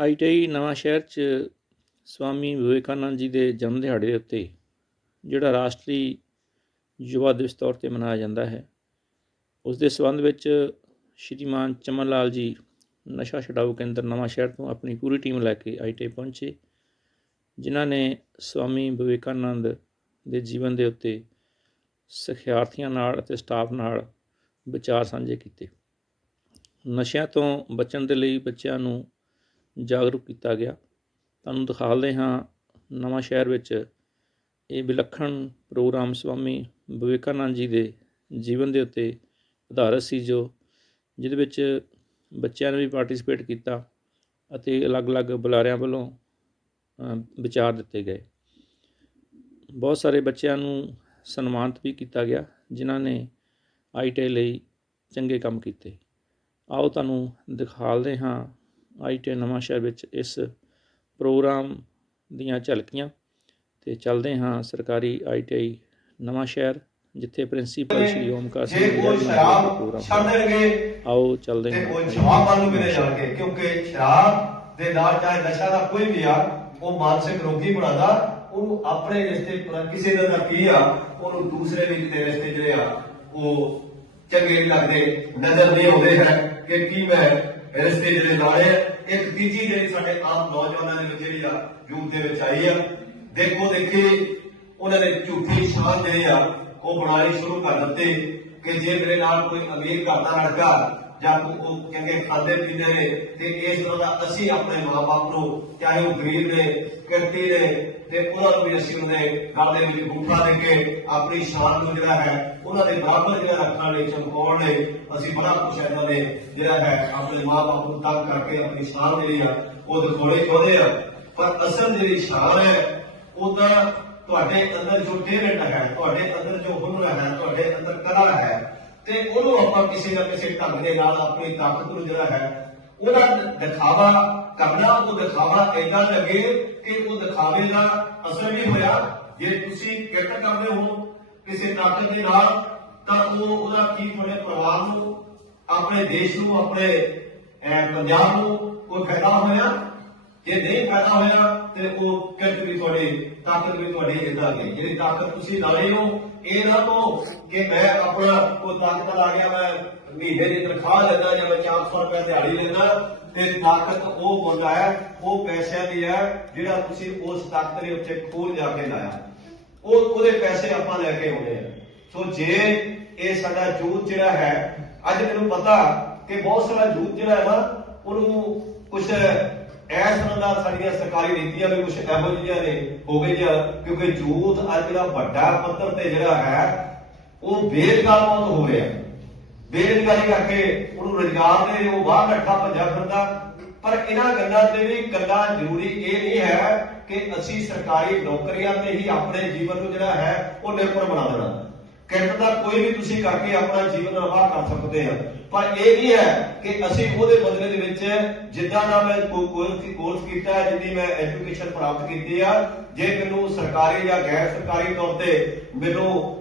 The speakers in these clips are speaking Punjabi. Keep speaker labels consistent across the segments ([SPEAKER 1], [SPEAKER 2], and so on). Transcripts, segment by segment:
[SPEAKER 1] ਆਈਟੀਆਈ ਨਵਾਂ ਸ਼ਹਿਰ 'ਚ ਸਵਾਮੀ ਵਿਵੇਕਾਨੰਦ ਜੀ ਦੇ ਜਨਮ ਦਿਹਾੜੇ ਦੇ ਉੱਤੇ ਜਿਹੜਾ ਰਾਸ਼ਟਰੀ ਯੁਵਾ ਦਿਵਸ ਤੌਰ ਤੇ ਮਨਾਇਆ ਜਾਂਦਾ ਹੈ ਉਸ ਦੇ ਸਬੰਧ ਵਿੱਚ ਸ਼੍ਰੀਮਾਨ ਚਮਨ ਲਾਲ ਜੀ ਨਸ਼ਾ ਛਡਾਊ ਕੇਂਦਰ ਨਵਾਂ ਸ਼ਹਿਰ ਤੋਂ ਆਪਣੀ ਪੂਰੀ ਟੀਮ ਲੈ ਕੇ ਆਈਟੀ ਪਹੁੰਚੇ ਜਿਨ੍ਹਾਂ ਨੇ ਸਵਾਮੀ ਵਿਵੇਕਾਨੰਦ ਦੇ ਜੀਵਨ ਦੇ ਉੱਤੇ ਸਿਖਿਆਰਥੀਆਂ ਨਾਲ ਅਤੇ ਸਟਾਫ ਨਾਲ ਵਿਚਾਰ ਸਾਂਝੇ ਕੀਤੇ ਨਸ਼ਿਆਂ ਤੋਂ ਬਚਣ ਦੇ ਲਈ ਬੱਚਿਆਂ ਨੂੰ ਜਾਗਰੂਕ ਕੀਤਾ ਗਿਆ ਤੁਹਾਨੂੰ ਦਿਖਾਉਂਦੇ ਹਾਂ ਨਵਾਂ ਸ਼ਹਿਰ ਵਿੱਚ ਇਹ ਵਿਲੱਖਣ ਪ੍ਰੋਗਰਾਮ ਸਵਾਮੀ ਵਿਵੇਕਾਨੰਦ ਜੀ ਦੇ ਜੀਵਨ ਦੇ ਉੱਤੇ ਆਧਾਰਿਤ ਸੀ ਜੋ ਜਿਹਦੇ ਵਿੱਚ ਬੱਚਿਆਂ ਨੇ ਵੀ ਪਾਰਟਿਸਿਪੇਟ ਕੀਤਾ ਅਤੇ ਅਲੱਗ-ਅਲੱਗ ਬੁਲਾਰਿਆਂ ਵੱਲੋਂ ਵਿਚਾਰ ਦਿੱਤੇ ਗਏ ਬਹੁਤ ਸਾਰੇ ਬੱਚਿਆਂ ਨੂੰ ਸਨਮਾਨਿਤ ਵੀ ਕੀਤਾ ਗਿਆ ਜਿਨ੍ਹਾਂ ਨੇ ਆਈਟੀ ਲਈ ਚੰਗੇ ਕੰਮ ਕੀਤੇ ਆਓ ਤੁਹਾਨੂੰ ਦਿਖਾਲਦੇ ਹਾਂ ਆਈਟੀ ਨਵਾਂ ਸ਼ਹਿਰ ਵਿੱਚ ਇਸ ਪ੍ਰੋਗਰਾਮ ਦੀਆਂ ਝਲਕੀਆਂ ਤੇ ਚੱਲਦੇ ਹਾਂ ਸਰਕਾਰੀ ਆਈਟੀ ਨਵਾਂ ਸ਼ਹਿਰ ਜਿੱਥੇ ਪ੍ਰਿੰਸੀਪਲ ਸ਼੍ਰੀ ਓਮਕਾਰ ਸਿੰਘ ਜੀ ਦਾ ਪ੍ਰੋਗਰਾਮ ਛੱਡ ਆਓ ਚੱਲਦੇ ਹਾਂ ਕੋਈ ਸ਼ਰਾਬ
[SPEAKER 2] ਜਵਾਬਾਂ ਨੂੰ ਮਿਲੇ ਜਾਣਗੇ ਕਿਉਂਕਿ ਸ਼ਰਾਬ ਦੇ ਨਾਲ ਚਾਹੇ ਨਸ਼ਾ ਦਾ ਕੋਈ ਵੀ ਆ ਉਹ ਮਾਨਸਿਕ ਰੋਗੀ ਬਣਾਦਾ ਉਹਨੂੰ ਆਪਣੇ ਰਿਸ਼ਤੇ ਕਿਸੇ ਦਾ ਤਾਂ ਕੀ ਆ ਉਹਨੂੰ ਦੂਸਰੇ ਵਿੱਚ ਦੇ ਰਿਸ਼ਤੇ ਜਿਹੜੇ ਆ ਉਹ ਚੰਗੇ ਲੱਗਦੇ ਨਜ਼ਰ ਨਹੀਂ ਆਉਂਦੇ ਹੈ ਕਿ ਕੀ ਮੈਂ ਰਿਸ਼ਤੇ ਜਿਹੜੇ ਨਾਲੇ ਇੱਕ ਤੀਜੀ ਜਿਹੜੀ ਸਾਡੇ ਆਪ ਨੌਜਵਾਨਾਂ ਦੇ ਵਿੱਚ ਜਿਹੜੀ ਆ ਯੂਥ ਦੇ ਵਿੱਚ ਆਈ ਆ ਦੇਖੋ ਦੇਖੇ ਉਹਨਾਂ ਨੇ ਝੂਠੀ ਸ਼ਾਨ ਦੇ ਆ ਉਹ ਬਣਾਣੀ ਸ਼ੁਰੂ ਕਰ ਦਿੱਤੇ ਕਿ ਜੇ ਮੇਰੇ ਨਾਲ ਕੋਈ ਅਮੀਰ ਘਰ ਦਾ ਲੜਕਾ ਜਾਂ ਉਹ ਕਹਿੰਦੇ ਖਾਦੇ ਪੀਂਦੇ ਨੇ ਤੇ ਇਸ ਤਰ੍ਹਾਂ ਦਾ ਅਸੀਂ ਆਪਣੇ ਮਾਪੇ ਨੂੰ ਚਾਹੇ ਉਹ ਗਰੀਬ ਨੇ ਕਿਰਤੀ ਨੇ ਤੇ ਉਹਨਾਂ ਨੂੰ ਵੀ ਅਸੀਂ ਉਹਦੇ ਗਲ ਦੇ ਵਿੱਚ ਭੂਖਾ ਦੇ ਕੇ ਆਪਣੀ ਸ਼ਾਨ ਨੂੰ ਜਿਹੜਾ ਹੈ ਉਹਨਾਂ ਦੇ ਬਰਾਬਰ ਜਿਹੜਾ ਰੱਖਣ ਲਈ ਚਮਕਾਉਣ ਲਈ ਅਸੀਂ ਬੜਾ ਕੁਛ ਇਹਨਾਂ ਦੇ ਜਿਹੜਾ ਹੈ ਆਪਣੇ ਮਾਪੇ ਨੂੰ ਤੰਗ ਕਰਕੇ ਆਪਣੀ ਸ਼ਾਨ ਜਿਹੜੀ ਆ ਉਹ ਦਿਖਾਉਣੇ ਚਾਹੁੰਦੇ ਆ ਪਰ ਅਸਲ ਜਿਹੜੀ ਸ਼ਾਨ ਹੈ ਉਹਦਾ ਤੁਹਾਡੇ ਅੰਦਰ ਜੋ ਟੈਲੈਂਟ ਹੈ ਤੁਹਾਡੇ ਅੰਦਰ ਜੋ ਹੁਨਰ ਹੈ ਤੁਹਾਡੇ ਅੰਦਰ ਕਲਾ ਹੈ ਤੇ ਉਹਨੂੰ ਆਪਾਂ ਕਿਸੇ ਨਾ ਕਿਸੇ ਢੰਗ ਦੇ ਨਾਲ ਆਪਣੀ ਤਾਕਤ ਨੂੰ ਜਿਹੜਾ ਹੈ ਉਹਦਾ ਦਿਖਾਵਾ ਕਰਨਾ ਉਹ ਦਿਖਾਵਾ ਐਡਾ ਲੱਗੇ ਕਿ ਉਹ ਦਿਖਾਵੇ ਦਾ ਅਸਰ ਵੀ ਹੋਇਆ ਜੇ ਤੁਸੀਂ ਕਿਰਤ ਕਰਦੇ ਹੋ ਕਿਸੇ ਤਾਕਤ ਦੇ ਨਾਲ ਤਾਂ ਉਹ ਉਹਦਾ ਕੀ ਹੋਣੇ ਪਰਿਵਾਰ ਨੂੰ ਆਪਣੇ ਦੇਸ਼ ਨੂੰ ਆਪਣੇ ਪੰਜਾਬ ਨੂੰ ਕੋਈ ਫਾਇਦਾ ਹੋਇਆ ਜੇ ਨਹੀਂ ਪੈਦਾ ਹੋਇਆ ਤੇ ਉਹ ਕਿਰਤ ਵੀ ਤੁਹਾਡੇ ਤਾਕਤ ਵੀ ਤੁਹਾਡੇ ਇਦਾਂ ਗਈ ਜਿਹੜੀ ਤਾਕਤ ਤੁਸੀਂ ਲਾਏ ਹੋ ਇਹ ਨਾ ਕਹੋ ਕਿ ਮੈਂ ਆਪਣਾ ਉਹ ਤਾਕਤ ਲਾ ਗਿਆ ਮੈਂ ਮਹੀਨੇ ਦੀ ਤਨਖਾਹ ਲੈਂਦਾ ਜਾਂ ਮੈਂ 400 ਰੁਪਏ ਦਿਹਾੜੀ ਲੈਂਦਾ ਤੇ ਤਾਕਤ ਉਹ ਮੁੱਲ ਹੈ ਉਹ ਪੈਸੇ ਦੀ ਹੈ ਜਿਹੜਾ ਤੁਸੀਂ ਉਸ ਤਾਕਤ ਦੇ ਉੱਤੇ ਖੋਲ ਜਾ ਕੇ ਲਾਇਆ ਉਹ ਉਹਦੇ ਪੈਸੇ ਆਪਾਂ ਲੈ ਕੇ ਆਉਂਦੇ ਆ ਸੋ ਜੇ ਇਹ ਸਾਡਾ ਜੂਤ ਜਿਹੜਾ ਹੈ ਅੱਜ ਮੈਨੂੰ ਪਤਾ ਕਿ ਬਹੁਤ ਸਾਰਾ ਜੂਤ ਜਿਹੜਾ ਹੈ ਨਾ ਉਹਨੂੰ ਕੁਝ ਤਰ੍ਹਾਂ ਨਾਲ ਸਾਡੀਆਂ ਸਰਕਾਰੀ ਨੀਤੀਆਂ ਵੀ ਕੁਝ ਇਹੋ ਜਿਹੀਆਂ ਨੇ ਹੋ ਜਾਂ ਕਿਉਂਕਿ ਜੂਥ ਅੱਜ ਦਾ ਵੱਡਾ ਪੱਤਰ ਤੇ ਜਿਹੜਾ ਹੈ ਉਹ ਬੇਰੁਜ਼ਗਾਰ ਮੌਤ ਹੋ ਰਿਹਾ ਬੇਰੁਜ਼ਗਾਰੀ ਕਰਕੇ ਉਹਨੂੰ ਰੋਜ਼ਗਾਰ ਦੇ ਉਹ ਬਾਹਰ ਇਕੱਠਾ ਭੱਜਾ ਫਿਰਦਾ ਪਰ ਇਹਨਾਂ ਗੱਲਾਂ ਤੇ ਵੀ ਗੱਲਾਂ ਜ਼ਰੂਰੀ ਇਹ ਨਹੀਂ ਹੈ ਕਿ ਅਸੀਂ ਸਰਕਾਰੀ ਨੌਕਰੀਆਂ ਤੇ ਹੀ ਆਪਣੇ ਜੀਵਨ ਨੂੰ ਜਿਹੜਾ ਹੈ ਉਹ ਨਿਰਭਰ ਬਣਾ ਦੇਣਾ ਕਿਰਤ ਦਾ ਕੋਈ ਵੀ ਤੁਸੀਂ ਕਰਕੇ ਆਪਣਾ ਜੀਵਨ ਨਿਰਵਾਹ ਕਰ ਸਕਦੇ ਆ ਪਰ ਇਹ ਵੀ ਹੈ ਕਿ ਅਸੀਂ ਉਹਦੇ ਬਦਲੇ ਦੇ ਵਿੱਚ ਜਿੱਦਾਂ ਦਾ ਮੈਂ ਕੋਈ ਕੋਰਸ ਕੀਤਾ ਹੈ ਜਿੱਦੀ ਮੈਂ ਐਜੂਕੇਸ਼ਨ ਪ੍ਰਾਪਤ ਕੀਤੀ ਆ ਜੇ ਮੈਨੂੰ ਸਰਕਾਰੀ ਜਾਂ ਗੈਰ ਸਰਕਾਰੀ ਤੌਰ ਤੇ ਮੈਨੂੰ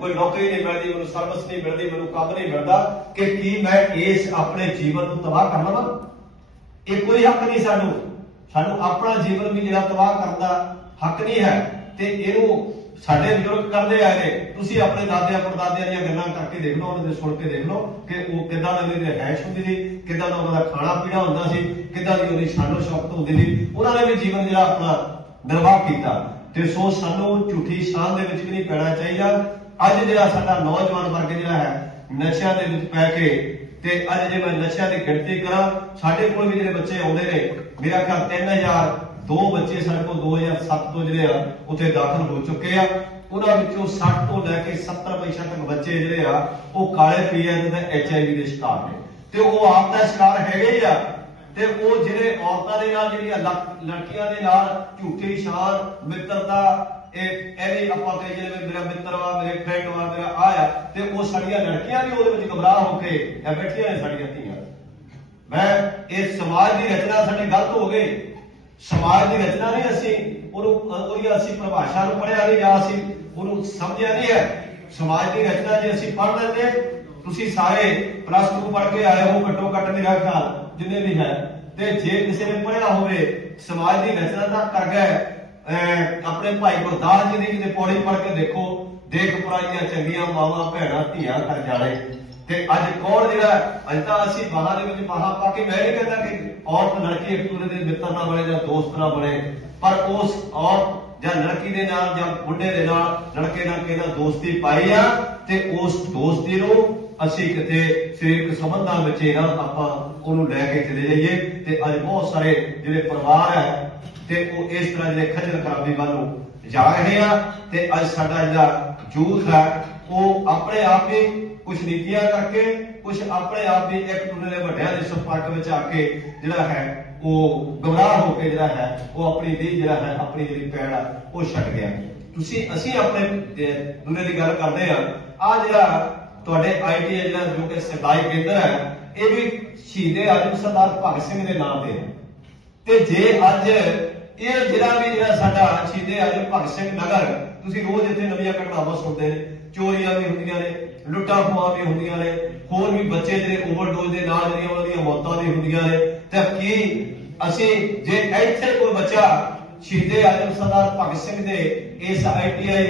[SPEAKER 2] ਕੋਈ ਨੌਕਰੀ ਨਹੀਂ ਮਿਲਦੀ ਮੈਨੂੰ ਸਰਵਿਸ ਨਹੀਂ ਮਿਲਦੀ ਮੈਨੂੰ ਕੰਮ ਨਹੀਂ ਮਿਲਦਾ ਕਿ ਕੀ ਮੈਂ ਇਸ ਆਪਣੇ ਜੀਵਨ ਨੂੰ ਤਬਾਹ ਕਰ ਲਵਾਂ ਇਹ ਕੋਈ ਹੱਕ ਨਹੀਂ ਸਾਨੂੰ ਸਾਨੂੰ ਆਪਣਾ ਜੀਵਨ ਵੀ ਜਿਹੜਾ ਤਬਾਹ ਕਰਨ ਦਾ ਹੱਕ ਨਹੀਂ ਹੈ ਤੇ ਇਹਨੂੰ ਸਾਡੇ ਬਜ਼ੁਰਗ ਕਰਦੇ ਆਏ ਨੇ ਤੁਸੀਂ ਆਪਣੇ ਦਾਦਿਆਂ ਪੜਦਾਦਿਆਂ ਦੀਆਂ ਗੱਲਾਂ ਕਰਕੇ ਦੇਖ ਲਓ ਉਹਨਾਂ ਦੇ ਸੁਣ ਕੇ ਦੇਖ ਲਓ ਕਿ ਉਹ ਕਿੱਦਾਂ ਦਾ ਉਹਦੇ ਹੈਸ਼ ਹੁੰਦੀ ਸੀ ਕਿੱਦਾਂ ਦਾ ਉਹਨਾਂ ਦਾ ਖਾਣਾ ਪੀਣਾ ਹੁੰਦਾ ਸੀ ਕਿੱਦਾਂ ਦੀ ਉਹਦੀ ਸ਼ਾਨੋ ਸ਼ੌਕਤ ਹੁੰਦੀ ਸੀ ਉਹਨਾਂ ਨੇ ਵੀ ਜੀਵਨ ਜਿਹੜਾ ਆਪਣਾ ਨਿਰਵਾਹ ਕੀਤਾ ਤੇ ਸੋ ਸਾਨੂੰ ਝੂਠੀ ਸ਼ਾਨ ਦੇ ਵਿੱਚ ਵੀ ਨਹੀਂ ਪੈਣਾ ਚਾਹੀਦਾ ਅੱਜ ਜਿਹੜਾ ਸਾਡਾ ਨੌਜਵਾਨ ਵਰਗ ਜਿਹੜਾ ਹੈ ਨਸ਼ਿਆਂ ਦੇ ਵਿੱਚ ਪੈ ਕੇ ਤੇ ਅੱਜ ਜੇ ਮੈਂ ਨਸ਼ਿਆਂ ਦੀ ਗਿਣਤੀ ਕਰਾਂ ਸਾਡੇ ਕੋਲ ਵੀ ਜਿਹੜੇ ਬੱਚੇ ਆਉਂਦੇ ਨੇ ਮੇਰਾ ਘਰ 3000 ਦੋ ਬੱਚੇ ਸਾਡੇ ਕੋਲ 2007 ਤੋਂ ਜਿਹੜੇ ਆ ਉੱਥੇ ਦਾਖਲ ਹੋ ਚੁੱਕੇ ਆ ਉਹਨਾਂ ਵਿੱਚੋਂ 60 ਤੋਂ ਲੈ ਕੇ 70% ਤੱਕ ਬੱਚੇ ਜਿਹੜੇ ਆ ਉਹ ਕਾਲੇ ਪੀਐਨ ਤੇ ਐਚਆਈਵੀ ਦੇ ਸ਼ਿਕਾਰ ਨੇ ਤੇ ਉਹ ਆਪ ਦਾ ਸ਼ਿਕਾਰ ਹੈਗੇ ਆ ਤੇ ਉਹ ਜਿਹੜੇ ਔਰਤਾਂ ਦੇ ਨਾਲ ਜਿਹੜੀਆਂ ਲੜਕੀਆਂ ਦੇ ਨਾਲ ਝੂਠੇ ਇਸ਼ਾਰ ਮਿੱਤਰਤਾ ਇਹ ਐਵੇਂ ਆਪਾਂ ਕਹੀ ਜਿਹੜੇ ਮੇਰਾ ਮਿੱਤਰ ਵਾ ਮੇਰੇ ਫਰੈਂਡ ਵਾ ਮੇਰਾ ਆਇਆ ਤੇ ਉਹ ਸਾਡੀਆਂ ਲੜਕੀਆਂ ਵੀ ਉਹਦੇ ਵਿੱਚ ਘਬਰਾ ਹੋ ਕੇ ਐ ਬੈਠੀਆਂ ਨੇ ਸਾਡੀਆਂ ਧੀਆਂ ਮੈਂ ਇਹ ਸਮਾਜ ਦੀ ਰਚਨਾ ਸਾਡੀ ਗਲਤ ਹੋ ਗਈ ਸਮਾਜ ਦੀ ਰਚਨਾ ਨਹੀਂ ਅਸੀਂ ਉਹਨੂੰ ਕੋਈ ਅਸੀਂ ਪਰਿਭਾਸ਼ਾ ਨੂੰ ਪੜਿਆ ਨਹੀਂ ਜਾਂ ਅਸੀਂ ਉਹਨੂੰ ਸਮਝਿਆ ਨਹੀਂ ਹੈ ਸਮਾਜ ਦੀ ਰਚਨਾ ਜੇ ਅਸੀਂ ਪੜ ਲੈਂਦੇ ਤੁਸੀਂ ਸਾਰੇ ਪਲੱਸ 2 ਪੜ ਕੇ ਆਏ ਹੋ ਘੱਟੋ ਘੱਟ ਮੇਰਾ ਖਿਆਲ ਜਿੰਨੇ ਵੀ ਹੈ ਤੇ ਜੇ ਕਿਸੇ ਨੇ ਪੜਿਆ ਹੋਵੇ ਸਮਾਜ ਦੀ ਰਚਨਾ ਦਾ ਕਰ ਗਏ ਆਪਣੇ ਭਾਈ ਗੁਰਦਾਸ ਜੀ ਦੀ ਕਿਤੇ ਪੌੜੀ ਪੜ ਕੇ ਦੇਖੋ ਦੇਖ ਪਰਾਈਆਂ ਚੰਗੀਆਂ ਮਾਵਾਂ ਭੈਣਾਂ ਧੀਆਂ ਕਰ ਜਾਲੇ ਤੇ ਅੱਜ ਕੌਣ ਜਿਹੜਾ ਅੱਜ ਤਾਂ ਅਸੀਂ ਬਾਹਰ ਦੇ ਵਿੱਚ ਬਾਹਰ ਪਾ ਕੇ ਮੈਂ ਨਹੀਂ ਕਹਿੰਦਾ ਕਿ ਔਰਤ ਲੜਕੀ ਇੱਕ ਦੂਰੇ ਦੇ ਮਿੱਤਰ ਨਾ ਬਣੇ ਜਾਂ ਦੋਸਤ ਨਾ ਬਣੇ ਪਰ ਉਸ ਔਰਤ ਜਾਂ ਲੜਕੀ ਦੇ ਨਾਲ ਜਾਂ ਮੁੰਡੇ ਦੇ ਨਾਲ ਲੜਕੇ ਨਾਲ ਕਿਹਦਾ ਦੋਸਤੀ ਪਾਈ ਆ ਤੇ ਉਸ ਦੋਸਤੀ ਨੂੰ ਅਸੀਂ ਕਿਤੇ ਸਰੀਰਕ ਸੰਬੰਧਾਂ ਵਿੱਚ ਇਹ ਆਪਾਂ ਉਹਨੂੰ ਲੈ ਕੇ ਚਲੇ ਜਾਈਏ ਤੇ ਅੱਜ ਬਹੁਤ ਸਾਰੇ ਜਿਹੜੇ ਪਰਿਵਾਰ ਹੈ ਤੇ ਉਹ ਇਸ ਤਰ੍ਹਾਂ ਜਿਹੜੇ ਖੱਜਲ ਖਰਾਬੀ ਵੱਲ ਜਾ ਰਹੇ ਆ ਤੇ ਅੱਜ ਸਾਡਾ ਜਿਹੜਾ ਜੂਥ ਹੈ ਉਹ ਆਪਣੇ ਆਪ ਹੀ ਕੁਝ ਨੀਤੀਆਂ ਕਰਕੇ ਕੁਝ ਆਪਣੇ ਆਪ ਦੇ ਇੱਕ ਦੂਜੇ ਦੇ ਵੱਡਿਆਂ ਦੇ ਸੰਪਰਕ ਵਿੱਚ ਆ ਕੇ ਜਿਹੜਾ ਹੈ ਉਹ ਗਮਰਾਹ ਹੋ ਕੇ ਜਿਹੜਾ ਹੈ ਉਹ ਆਪਣੀ ਦੀ ਜਿਹੜਾ ਹੈ ਆਪਣੀ ਜਿਹੜੀ ਪੈੜ ਆ ਉਹ ਛੱਡ ਗਿਆ ਤੁਸੀਂ ਅਸੀਂ ਆਪਣੇ ਦੁਨੀਆ ਦੀ ਗੱਲ ਕਰਦੇ ਆ ਆ ਜਿਹੜਾ ਤੁਹਾਡੇ ਆਈਟੀ ਜਿਹੜਾ ਜੋ ਕਿ ਸਬਾਈ ਕੇਂਦਰ ਹੈ ਇਹ ਵੀ ਸ਼ਹੀਦੇ ਆਜਮ ਸਰਦਾਰ ਭਗਤ ਸਿੰਘ ਦੇ ਨਾਮ ਤੇ ਤੇ ਜੇ ਅੱਜ ਇਹ ਜਿਹੜਾ ਵੀ ਜਿਹੜਾ ਸਾਡਾ ਸ਼ਹੀਦੇ ਆਜਮ ਭਗਤ ਸਿੰਘ ਨਗਰ ਤੁਸੀਂ ਰੋਜ਼ ਇੱਥੇ ਨਵੀਆਂ ਘਟਨਾਵਾਂ ਸੁਣਦੇ ਨੇ ਚੋਰੀਆਂ ਵੀ ਹੁੰਦੀਆਂ ਨੇ ਲੁੱਟਾਂ ਖੋਆ ਵੀ ਹੁੰਦੀਆਂ ਨੇ ਹੋਰ ਵੀ ਬੱਚੇ ਜਿਹੜੇ ਓਵਰਡੋਜ਼ ਦੇ ਨਾਲ ਜਿਹੜੀਆਂ ਉਹਨਾਂ ਦੀਆਂ ਮੌਤਾਂ ਵੀ ਹੁੰਦੀਆਂ ਨੇ ਤੇ ਕੀ ਅਸੀਂ ਜੇ ਇੱਥੇ ਕੋਈ ਬੱਚਾ ਸ਼ਹੀਦੇ ਆਜ਼ਮ ਸਰਦਾਰ ਭਗਤ ਸਿੰਘ ਦੇ ਇਸ ਆਈਟੀਆਈ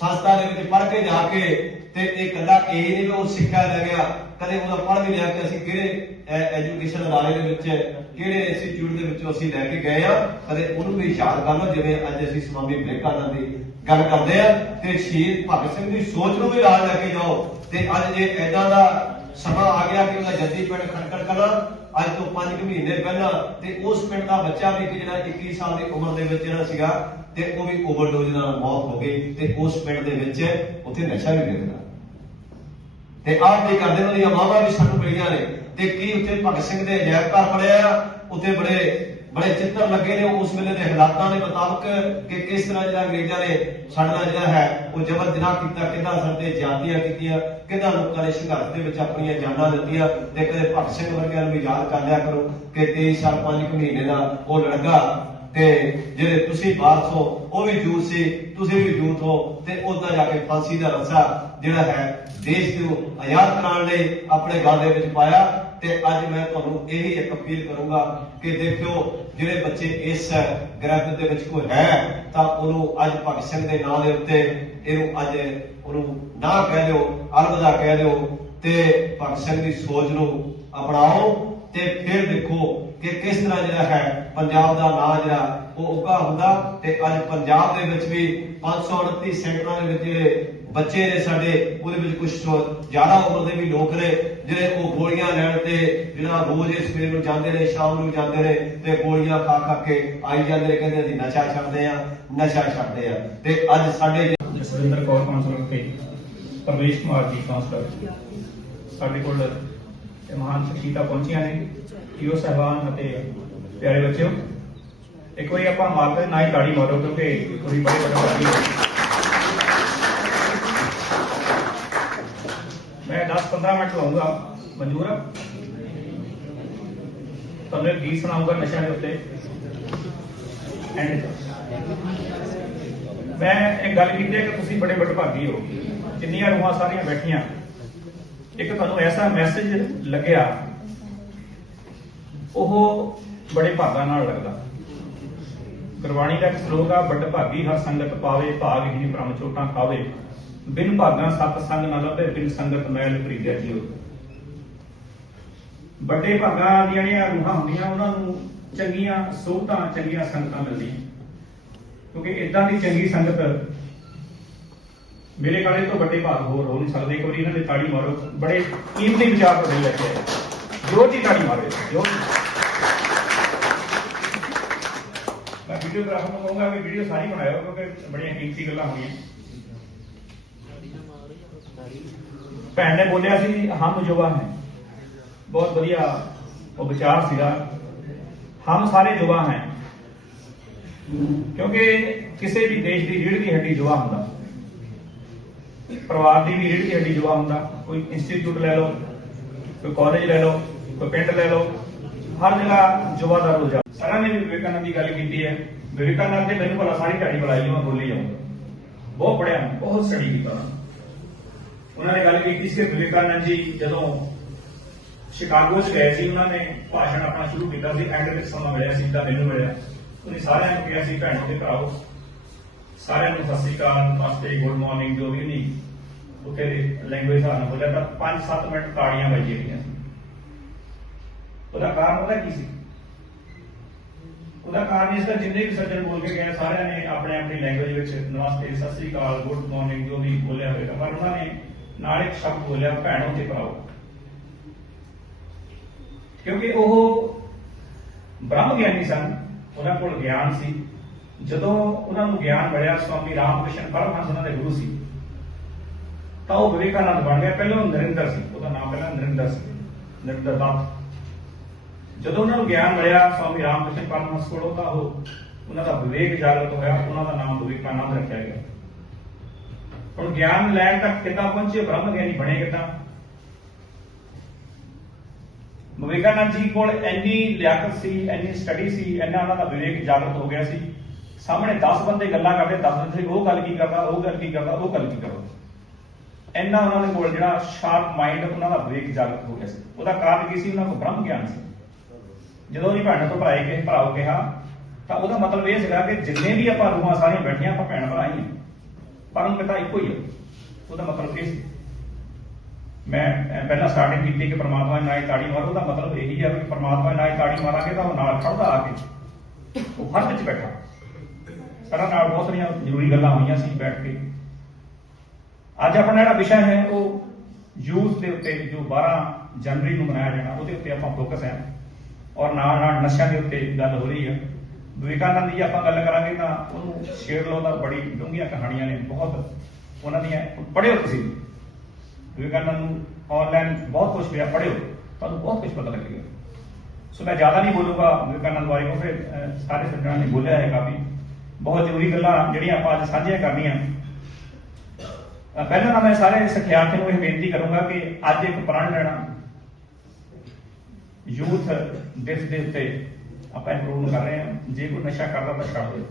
[SPEAKER 2] ਸੰਸਥਾ ਦੇ ਵਿੱਚ ਪੜ ਕੇ ਜਾ ਕੇ ਤੇ ਇਹ ਕੱਲਾ ਇਹ ਨਹੀਂ ਵੀ ਉਹ ਸਿੱਖਿਆ ਲੈ ਗਿਆ ਕਦੇ ਉਹਦਾ ਪੜ ਵੀ ਲਿਆ ਕਿ ਅਸੀਂ ਕਿਹੜੇ ਐਜੂਕੇਸ਼ਨ ਅਦਾਰੇ ਦੇ ਵਿੱਚ ਕਿਹੜੇ ਇੰਸਟੀਚਿਊਟ ਦੇ ਵਿੱਚੋਂ ਅਸੀਂ ਲੈ ਕੇ ਗਏ ਆ ਕਦੇ ਉਹਨੂੰ ਵੀ ਯਾਦ ਕਰ ਲਓ ਜਿਵੇਂ ਅੱਜ ਅਸੀਂ ਸਵਾਮੀ ਵਿਵੇਕਾਨੰਦ ਦੀ ਗੱਲ ਕਰਦੇ ਆ ਤੇ ਸ਼ਹੀਦ ਭਗਤ ਸਿੰਘ ਦੀ ਸੋਚ ਨੂੰ ਵੀ ਯਾਦ ਲੈ ਕੇ ਜਾਓ ਤੇ ਅੱਜ ਇਹ ਐਦਾਂ ਦਾ ਸਮਾਂ ਆ ਗਿਆ ਕਿ ਉਹਦਾ ਜੱਦੀ ਪਿੰਡ ਖੜਕੜ ਕਲਾਂ ਅੱਜ ਤੋਂ 5 ਮਹੀਨੇ ਪਹਿਲਾਂ ਤੇ ਉਸ ਪਿੰਡ ਦਾ ਬੱਚਾ ਵੀ ਜਿਹੜਾ 21 ਸਾਲ ਦੀ ਉਮਰ ਦੇ ਵਿੱਚ ਜਿਹੜਾ ਸੀਗਾ ਤੇ ਉਹ ਵੀ ਓਵਰਡੋਜ਼ ਨਾਲ ਮੌਤ ਹੋ ਗਈ ਤੇ ਉਸ ਪਿੰਡ ਦੇ ਵਿੱਚ ਉੱਥੇ ਨਸ਼ਾ ਵੀ ਵੇਚਦਾ ਤੇ ਆਹ ਕੀ ਕਰਦੇ ਉਹਨਾਂ ਦੀਆਂ ਮਾਵਾਂ ਵੀ ਸਾਨੂੰ ਪਈਆਂ ਨੇ ਤੇ ਕੀ ਉੱਥੇ ਭਗਤ ਸਿੰਘ ਦੇ ਅਜਾਇਬ ਘਰ ਬਣਿਆ ਉੱਥੇ ਬੜੇ ਬੜੇ ਚਿੱਤਰ ਲੱਗੇ ਨੇ ਉਸ ਵੇਲੇ ਦੇ ਹਾਲਾਤਾਂ ਦੇ ਮੁਤਾਬਕ ਕਿ ਕਿਸ ਤਰ੍ਹਾਂ ਜਿਹੜਾ ਅੰਗਰੇਜ਼ਾਂ ਨੇ ਸਾਡਾ ਜਿਹੜਾ ਹੈ ਉਹ ਜ਼ਬਰ ਜਨਾਹ ਕੀਤਾ ਕਿਦਾਂ ਸਾਡੇ ਜਾਤੀਆਂ ਕੀਤੀਆਂ ਕਿਦਾਂ ਲੋਕਾਂ ਦੇ ਸੰਘਰਸ਼ ਦੇ ਵਿੱਚ ਆਪਣੀਆਂ ਜਾਨਾਂ ਦਿੱਤੀਆਂ ਤੇ ਕਦੇ ਭਗਤ ਸਿੰਘ ਵਰਗਿਆਂ ਨੂੰ ਯਾਦ ਕਰ ਲਿਆ ਕਰੋ ਕਿ 23 ਸਾਲ 5 ਮਹੀਨੇ ਦਾ ਉਹ ਲੜਗਾ ਤੇ ਜਿਹੜੇ ਤੁਸੀਂ ਵਾਰਸ ਹੋ ਉਹ ਵੀ ਜੂਤ ਸੀ ਤੁਸੀਂ ਵੀ ਜੂਤ ਹੋ ਤੇ ਉਦਾਂ ਜਾ ਕੇ ਫਾਂਸੀ ਦਾ ਰੱਸਾ ਜਿਹੜਾ ਹੈ ਦੇਸ਼ ਨੂੰ ਆਯਾਤ ਕਰਾਉਣ ਲਈ ਆਪਣੇ ਗਾਦੇ ਦੇ ਵਿੱਚ ਪਾਇਆ ਤੇ ਅੱਜ ਮੈਂ ਤੁਹਾਨੂੰ ਇਹੀ ਇੱਕ ਅਪੀਲ ਕਰੂੰਗਾ ਕਿ ਦੇਖਿਓ ਜਿਹੜੇ ਬੱਚੇ ਇਸ ਗ੍ਰੰਥ ਦੇ ਵਿੱਚ ਕੋਈ ਹੈ ਤਾਂ ਉਹਨੂੰ ਅੱਜ ਭਗਤ ਸਿੰਘ ਦੇ ਨਾਂ ਦੇ ਉੱਤੇ ਇਹਨੂੰ ਅੱਜ ਉਹਨੂੰ ਨਾ ਕਹਿ ਦਿਓ ਅਲਵਿਦਾ ਕਹਿ ਦਿਓ ਤੇ ਭਗਤ ਸਿੰਘ ਦੀ ਸੋਚ ਨੂੰ ਅਪਣਾਓ ਤੇ ਫਿਰ ਦੇਖੋ ਕਿ ਕਿਸ ਤਰ੍ਹਾਂ ਜਿਹੜਾ ਹੈ ਪੰਜਾਬ ਦਾ ਨਾਂ ਜਿਹੜਾ ਉਹ ਉੱਗਾ ਹੁੰਦਾ ਤੇ ਅੱਜ ਪੰਜਾਬ ਦੇ ਵਿੱਚ ਵੀ 529 ਸੈਂਟਰਾਂ ਦੇ ਵਿੱਚ ਜਿਹੜੇ ਬੱਚੇ ਨੇ ਸਾਡੇ ਉਹਦੇ ਵਿੱਚ ਕੁਝ ਜ਼ਿਆਦਾ ਉਮਰ ਦੇ ਵੀ ਲੋਕ ਨੇ ਜਿਹੜੇ ਉਹ ਗੋਲੀਆਂ ਲੈਣ ਤੇ ਜਿਹੜਾ ਰੋਜ਼ ਇਸ ਫੇਰ ਨੂੰ ਜਾਂਦੇ ਨੇ ਸ਼ਾਮ ਨੂੰ ਜਾਂਦੇ ਨੇ ਤੇ ਗੋਲੀਆਂ ਖਾ ਖਾ ਕੇ ਆਈ ਜਾਂਦੇ ਨੇ ਕਹਿੰਦੇ ਅਸੀਂ ਨਸ਼ਾ ਛੱਡਦੇ ਆ ਨਸ਼ਾ ਛੱਡਦੇ ਆ ਤੇ ਅੱਜ ਸਾਡੇ ਜਸਵਿੰਦਰ ਕੌਰ ਕਾਉਂਸਲਰ ਤੇ ਪਰਵੇਸ਼ ਕੁਮਾਰ ਜੀ ਕਾਉਂਸਲਰ
[SPEAKER 3] ਸਾਡੇ ਕੋਲ ਇਹ ਮਹਾਨ ਸ਼ਖਸੀਅਤਾਂ ਪਹੁੰਚੀਆਂ ਨੇ ਯੋ ਸਹਿਬਾਨ ਅਤੇ ਪਿਆਰੇ ਬੱਚਿਓ ਇੱਕ ਵਾਰੀ ਆਪਾਂ ਮਾਰਦੇ ਨਾ ਹੀ ਤਾੜੀ ਮਾਰੋ ਕਿਉਂਕਿ ਥੋੜੀ ਬੜੀ ਬੜੀ 15 ਮਿੰਟ ਲਾਉਂਗਾ ਮਨਜ਼ੂਰ ਆ ਤੁਹਾਨੂੰ ਇੱਕ ਗੀਤ ਸੁਣਾਉਂਗਾ ਨਸ਼ਾ ਦੇ ਉੱਤੇ ਐਂਡ ਮੈਂ ਇਹ ਗੱਲ ਕੀਤੀ ਹੈ ਕਿ ਤੁਸੀਂ ਬੜੇ ਭਾਗੀ ਹੋ ਕਿੰਨੀਆਂ ਰੂਹਾਂ ਸਾਰੀਆਂ ਬੈਠੀਆਂ ਇੱਕ ਤੁਹਾਨੂੰ ਐਸਾ ਮੈਸੇਜ ਲੱਗਿਆ ਉਹ ਬੜੇ ਭਾਗਾ ਨਾਲ ਲੱਗਦਾ ਗੁਰਬਾਣੀ ਦਾ ਇੱਕ ਸ਼ਲੋਕ ਆ ਵੱਡ ਭਾਗੀ ਹਰ ਸੰਗਤ ਪਾਵੇ ਭਾਗ ਹੀ ਬ੍ਰਹਮ ਚੋਟਾਂ ਖਾਵੇ ਬਿਨ ਭਾਗਾਂ ਸਤ ਸੰਗ ਨਾ ਲੱਭੇ ਬਿਨ ਸੰਗਤ ਮੈਲ ਪ੍ਰੀਤਿਆ ਜੀਓ ਵੱਡੇ ਭਾਗਾਂ ਦੀਆਂ ਜਿਹੜੀਆਂ ਰੂਹਾਂ ਹੁੰਦੀਆਂ ਉਹਨਾਂ ਨੂੰ ਚੰਗੀਆਂ ਸੋਹਤਾਂ ਚੰਗੀਆਂ ਸੰਗਤਾਂ ਮਿਲਦੀਆਂ ਕਿਉਂਕਿ ਇਦਾਂ ਦੀ ਚੰਗੀ ਸੰਗਤ ਮੇਰੇ ਕਾਲੇ ਤੋਂ ਵੱਡੇ ਭਾਗ ਹੋਰ ਹੋ ਨਹੀਂ ਸਕਦੇ ਕੋਈ ਇਹਨਾਂ ਦੇ ਤਾੜੀ ਮਾਰੋ ਬੜੇ ਕੀਮਤੀ ਵਿਚਾਰ ਤੁਹਾਡੇ ਲੈ ਕੇ ਆਏ ਜੋਰ ਤਾੜੀ ਮਾਰੋ ਜੋਰ ਮੈਂ ਦਾ ਨੂੰ ਕਹੂੰਗਾ ਕਿ ਵੀਡੀਓ ਸਾਰੀ ਬਣਾਇਓ ਕਿਉਂਕਿ ਬੜੀਆਂ ਕੀਮਤੀ ਗੱਲਾਂ ਹੋਣੀਆਂ ਭੈਣ ਨੇ ਬੋਲਿਆ ਸੀ ਹਮ ਜੁਵਾ ਹੈ ਬਹੁਤ ਵਧੀਆ ਉਹ ਵਿਚਾਰ ਸੀਗਾ ਹਮ ਸਾਰੇ ਜੁਵਾ ਹੈ ਕਿਉਂਕਿ ਕਿਸੇ ਵੀ ਦੇਸ਼ ਦੀ ਰੀੜ ਦੀ ਹੱਡੀ ਜੁਵਾ ਹੁੰਦਾ ਪਰਿਵਾਰ ਦੀ ਵੀ ਰੀੜ ਦੀ ਹੱਡੀ ਜੁਵਾ ਹੁੰਦਾ ਕੋਈ ਇੰਸਟੀਚਿਊਟ ਲੈ ਲਓ ਕੋਈ ਕਾਲਜ ਲੈ ਲਓ ਕੋਈ ਪਿੰਡ ਲੈ ਲਓ ਹਰ ਜਗ੍ਹਾ ਯੁਵਾ ਦਾ ਰੋਜਾ ਸਾਰਾ ਨੇ ਵੀ ਵਿਵੇਕਾਨੰਦ ਦੀ ਗੱਲ ਕੀਤੀ ਹੈ ਵਿਵੇਕਾਨੰਦ ਨੇ ਮੈਨੂੰ ਭਲਾ ਸਾਰੀ ਢਾੜੀ ਬੁਲਾਈ ਮੈਂ ਬੋਲੀ ਜਾਊਂ ਬਹੁਤ ਪੜਿਆ ਬਹੁਤ ਸੜੀ ਕੀਤਾ ਉਹਨਾਂ ਨੇ ਗੱਲ ਕੀਤੀ ਸੀ ਵਿਵੇਕਾਨੰਦ ਜੀ ਜਦੋਂ ਸ਼ਿਕਾਗੋ 'ਚ ਗਏ ਸੀ ਉਹਨਾਂ ਨੇ ਭਾਸ਼ਣ ਆਪਣਾ ਸ਼ੁਰੂ ਕੀਤਾ ਸੀ ਐਂਡ ਵਿੱਚ ਸਮਾਂ ਮਿਲਿਆ ਸੀ ਤਾਂ ਮੈਨੂੰ ਮਿਲਿਆ ਉਹਨੇ ਸਾਰਿਆਂ ਨੂੰ ਕਿਹਾ ਸੀ ਭੈਣੋ ਤੇ ਭਰਾਓ ਸਾਰਿਆਂ ਨੂੰ ਸਤਿ ਸ਼੍ਰੀ ਅਕਾਲ ਨਮਸਤੇ ਗੁੱਡ ਮਾਰਨਿੰਗ ਜੋ ਵੀ ਨਹੀਂ ਉੱਥੇ ਲੈਂਗੁਏਜ ਸਾਨੂੰ ਬੋਲਿਆ ਤਾਂ 5-7 ਮਿੰਟ ਤਾੜੀਆਂ ਵੱਜੀਆਂ ਗਈਆਂ ਉਹਦਾ ਕਾਰਨ ਉਹਦਾ ਕੀ ਸੀ ਉਹਦਾ ਕਾਰਨ ਇਸ ਦਾ ਜਿੰਨੇ ਵੀ ਸੱਜਣ ਬੋਲ ਕੇ ਗਏ ਸਾਰਿਆਂ ਨੇ ਆਪਣੇ ਆਪਣੀ ਲੈਂਗੁਏਜ ਵਿੱਚ ਨਮਸਤੇ ਸਤਿ ਸ਼੍ਰੀ ਅਕਾਲ ਗੁੱਡ ਮਾਰਨਿੰਗ ਜੋ ਵੀ ਬੋਲਿਆ ਹੋਵੇਗਾ ਪਰ ਉਹਨਾਂ ਨੇ ਨਾਲ ਇੱਕ ਸ਼ਬਦ ਬੋਲਿਆ ਭੈਣੋ ਤੇ ਭਰਾਓ ਕਿਉਂਕਿ ਉਹ ਬ੍ਰਹਮ ਗਿਆਨੀ ਸਨ ਉਹਨਾਂ ਕੋਲ ਗਿਆਨ ਸੀ ਜਦੋਂ ਉਹਨਾਂ ਨੂੰ ਗਿਆਨ ਮਿਲਿਆ ਸਵਾਮੀ ਰਾਮਕ੍ਰਿਸ਼ਨ ਪਰਮਹੰਸ ਉਹਨਾਂ ਦੇ ਗੁਰੂ ਸੀ ਤਾਂ ਉਹ ਵਿਵੇਕਾਨੰਦ ਬਣ ਗਿਆ ਪਹਿਲਾਂ ਉਹ ਨਰਿੰਦਰ ਸੀ ਉਹਦਾ ਨਾਮ ਪਹਿਲਾਂ ਨਰਿੰਦਰ ਸੀ ਨਰਿੰਦਰ ਦਾਸ ਜਦੋਂ ਉਹਨਾਂ ਨੂੰ ਗਿਆਨ ਮਿਲਿਆ ਸਵਾਮੀ ਰਾਮਕ੍ਰਿਸ਼ਨ ਪਰਮਹੰਸ ਕੋਲੋਂ ਤਾਂ ਉਹ ਉਹਨਾਂ ਦਾ ਵਿਵੇਕ ਜਾਗਰਤ ਹੋਇਆ ਉਹਨਾਂ ਦਾ ਨਾਮ ਵਿਵੇਕਾਨੰਦ ਰੱਖਿਆ ਗਿਆ ਹੁਣ ਗਿਆਨ ਲੈਣ ਤੱਕ ਕਿਤਾ ਪਹੁੰਚੇ ਬ੍ਰਹਮ ਗਿਆਨੀ ਬਣੇ ਕਿਤਾ ਵਿਵੇਕਾਨੰਦ ਜੀ ਕੋਲ ਇੰਨੀ ਲਿਆਕਤ ਸੀ ਇੰਨੀ ਸਟੱਡੀ ਸੀ ਐਨਾ ਉਹਨਾਂ ਦਾ ਵਿਵੇਕ ਜਾਗਰਤ ਹੋ ਗਿਆ ਸੀ ਸਾਹਮਣੇ 10 ਬੰਦੇ ਗੱਲਾਂ ਕਰਦੇ 10 ਬੰਦੇ ਉਹ ਗੱਲ ਕੀ ਕਰਦਾ ਉਹ ਗੱਲ ਕੀ ਕਰਦਾ ਉਹ ਗੱਲ ਕੀ ਕਰਦਾ ਐਨਾ ਉਹਨਾਂ ਦੇ ਕੋਲ ਜਿਹੜਾ ਸ਼ਾਰਪ ਮਾਈਂਡ ਉਹਨਾਂ ਦਾ ਵਿਵੇਕ ਜਾਗਰਤ ਹੋ ਗਿਆ ਸੀ ਉਹਦਾ ਕਾਰਨ ਕੀ ਸੀ ਉਹਨਾਂ ਕੋਲ ਬ੍ਰਹਮ ਗਿਆਨ ਸੀ ਜਦੋਂ ਉਹਨੇ ਭੈਣ ਤੋਂ ਭਰਾਏ ਕੇ ਭਰਾਓ ਕਿਹਾ ਤਾਂ ਉਹਦਾ ਮਤਲਬ ਇਹ ਸੀਗਾ ਕਿ ਜਿੰਨੇ ਵੀ ਆਪਾਂ ਰੂਹਾਂ ਸਾਰੀਆਂ ਬੈਠੀਆਂ ਆਪਾਂ ਭੈਣ ਭਰਾਈਆਂ ਪਰਮਪਿਤਾ ਇੱਕੋ ਹੀ ਹੈ ਉਹਦਾ ਮਤਲਬ ਇਹ ਮੈਂ ਪਹਿਲਾਂ ਸਟਾਰਟਿੰਗ ਕੀਤੀ ਕਿ ਪਰਮਾਤਮਾ ਨਾਲ ਤਾੜੀ ਮਾਰੋ ਦਾ ਮਤਲਬ ਇਹੀ ਹੈ ਕਿ ਪਰਮਾਤਮਾ ਨਾਲ ਤਾੜੀ ਮਾਰਾਂਗੇ ਤਾਂ ਉਹ ਨਾਲ ਖੜਦਾ ਆ ਕੇ ਉਹ ਫਰਜ਼ ਵਿੱਚ ਬੈਠਾ ਸਾਡਾ ਨਾਲ ਬਹੁਤ ਸਾਰੀਆਂ ਜ਼ਰੂਰੀ ਗੱਲਾਂ ਹੋਈਆਂ ਸੀ ਬੈਠ ਕੇ ਅੱਜ ਆਪਣਾ ਜਿਹੜਾ ਵਿਸ਼ਾ ਹੈ ਉਹ ਯੂਥ ਦੇ ਉੱਤੇ ਜੋ 12 ਜਨਵਰੀ ਨੂੰ ਮਨਾਇਆ ਜਾਣਾ ਉਹਦੇ ਉੱਤੇ ਆਪਾਂ ਫੋਕਸ ਹੈ ਔਰ ਨਾਲ ਨਾਲ ਨਸ਼ਿਆਂ ਦੇ ਉੱਤੇ ਗੱਲ ਹੋ ਰਹੀ ਹੈ ਵਿਵੇਕਾਨੰਦ ਜੀ ਆਪਾਂ ਗੱਲ ਕਰਾਂਗੇ ਤਾਂ ਉਹਨੂੰ ਸ਼ੇਰ ਲੋ ਦਾ ਬੜੀ ਡੂੰਘੀਆਂ ਕਹਾਣੀਆਂ ਨੇ ਬਹੁਤ ਉਹਨਾਂ ਦੀਆਂ ਪੜ੍ਹਿਓ ਤੁਸੀਂ ਵਿਵੇਕਾਨੰਦ ਨੂੰ ਆਨਲਾਈਨ ਬਹੁਤ ਕੁਝ ਪਿਆ ਪੜ੍ਹਿਓ ਤੁਹਾਨੂੰ ਬਹੁਤ ਕੁਝ ਪਤਾ ਲੱਗੇਗਾ ਸੋ ਮੈਂ ਜ਼ਿਆਦਾ ਨਹੀਂ ਬੋਲੂਗਾ ਵਿਵੇਕਾਨੰਦ ਬਾਰੇ ਕਿਉਂਕਿ ਸਾਰੇ ਸੱਜਣਾਂ ਨੇ ਬੋਲਿਆ ਹੈ ਕਾਫੀ ਬਹੁਤ ਜ਼ਰੂਰੀ ਗੱਲਾਂ ਜਿਹੜੀਆਂ ਆਪਾਂ ਅੱਜ ਸਾਂਝੀਆਂ ਕਰਨੀਆਂ ਪਹਿਲਾਂ ਤਾਂ ਮੈਂ ਸਾਰੇ ਸਿੱਖਿਆਰਥੀਆਂ ਨੂੰ ਇਹ ਬੇਨਤੀ ਕਰੂੰਗਾ ਕਿ ਅੱਜ ਇੱਕ ਪ੍ਰਣ ਲੈਣਾ ਯੂਥ ਦਿਸ ਦੇ ਉੱਤੇ ਆਪਾਂ ਇੰਪਰੂਵ ਕਰ ਰਹੇ ਹਾਂ ਜੇ ਕੋਈ ਨਸ਼ਾ ਕਰਦਾ ਤਾਂ ਛੱਡ ਦੇ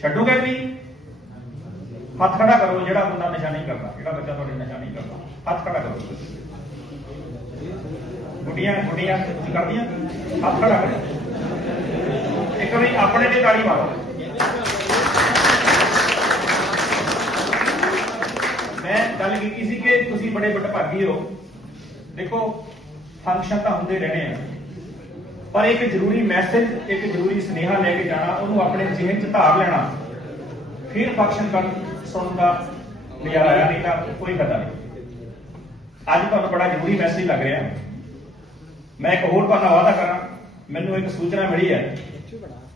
[SPEAKER 3] ਛੱਡੋਗੇ ਨਹੀਂ ਹੱਥ ਖੜਾ ਕਰੋ ਜਿਹੜਾ ਬੰਦਾ ਨਸ਼ਾ ਨਹੀਂ ਕਰਦਾ ਜਿਹੜਾ ਬੱਚਾ ਤੁਹਾਡੇ ਨਸ਼ਾ ਨਹੀਂ ਕਰਦਾ ਹੱਥ ਖੜਾ ਕਰੋ ਗੁੱਡੀਆਂ ਗੁੱਡੀਆਂ ਕਰਦੀਆਂ
[SPEAKER 2] ਹੱਥ ਖੜਾ ਕਰੋ ਇੱਕ ਵਾਰੀ ਆਪਣੇ ਤੇ ਤਾਲੀ ਮਾਰੋ
[SPEAKER 3] ਮੈਂ ਗੱਲ ਕੀਤੀ ਸੀ ਕਿ ਤੁਸੀਂ ਬੜੇ ਭਾਗੀ ਹੋ ਦੇਖੋ ਫੰਕਸ਼ਨ ਤਾਂ ਹੁੰਦੇ ਰਹਿਣੇ ਆ ਪਰ ਇੱਕ ਜ਼ਰੂਰੀ ਮੈਸੇਜ ਇੱਕ ਜ਼ਰੂਰੀ ਸੁਨੇਹਾ ਲੈ ਕੇ ਜਾਣਾ ਉਹਨੂੰ ਆਪਣੇ ਜ਼ਿਹਨ 'ਚ ਧਾਰ ਲੈਣਾ ਫਿਰ ਫੰਕਸ਼ਨ ਕਰਨ ਸੁਣਨ ਦਾ ਨਜ਼ਾਰਾ ਆਇਆ ਨਹੀਂ ਤਾਂ ਕੋਈ ਪਤਾ ਨਹੀਂ ਅੱਜ ਤੁਹਾਨੂੰ ਬੜਾ ਜ਼ਰੂਰੀ ਮੈਸੇਜ ਲੱਗ ਰਿਹਾ ਮੈਂ ਇੱਕ ਹੋਰ ਪਾਣਾ ਵਾਅਦਾ ਕਰਾਂ ਮੈਨੂੰ ਇੱਕ ਸੂਚਨਾ ਮਿਲੀ ਹੈ